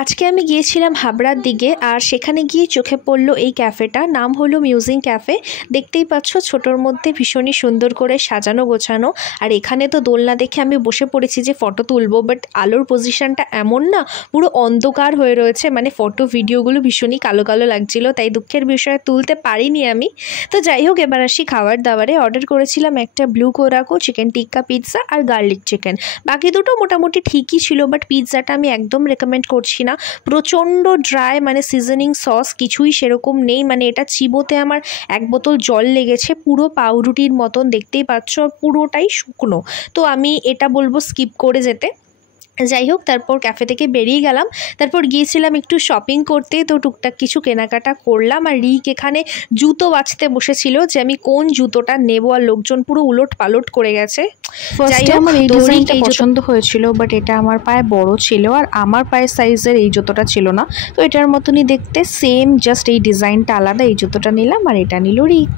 আজকে আমি গিয়েছিলাম হাবড়ার দিকে, আর সেখানে গিয়ে চোখে পড়লো এই ক্যাফেটা। নাম হলো মিউজিং ক্যাফে। দেখতেই পাচ্ছ ছোটোর মধ্যে ভীষণই সুন্দর করে সাজানো গোছানো। আর এখানে তো দোলনা দেখে আমি বসে পড়েছি যে ফটো তুলবো, বাট আলোর পজিশনটা এমন না, পুরো অন্ধকার হয়ে রয়েছে, মানে ফটো ভিডিওগুলো ভীষণই কালো কালো লাগছিলো, তাই দুঃখের বিষয়ে তুলতে পারিনি আমি। তো যাই হোক, এবার আসি খাবার দাবারে। অর্ডার করেছিলাম একটা ব্লু কোরাকো চিকেন টিক্কা পিৎজা আর গার্লিক চিকেন। বাকি দুটো মোটামুটি ঠিকই ছিল, বাট পিৎজাটা আমি একদম রেকমেন্ড করছি না। প্রচণ্ড ড্রাই, মানে সিজনিং সস কিছুই সেরকম নেই, মানে এটা চিবোতে আমার এক বোতল জল লেগেছে। পুরো পাউরুটির মতন, দেখতেই পাচ্ছ, পুরোটাই শুকনো। তো আমি এটা বলবো স্কিপ করে যেতে। যাই হোক, তারপর ক্যাফে থেকে বেরিয়ে গেলাম। তারপর গিয়েছিলাম একটু শপিং করতে, তো টুকটাক কিছু কেনাকাটা করলাম। আর রিক এখানে জুতো বাছতে বসেছিল যে আমি কোন জুতোটা নেবো, আর লোকজন পুরো উলট পালট করে গেছে। ফার্স্টে আমার এই ডিজাইনটা পছন্দ হয়েছিল, বাট এটা আমার পায়ে বড় ছিল, আর আমার পায়ের সাইজের এই জুতোটা ছিল না। তো এটার মতনই দেখতে, সেম, জাস্ট এই ডিজাইনটা আলাদা। এই জুতোটা নিলাম, আর এটা নিল রিক।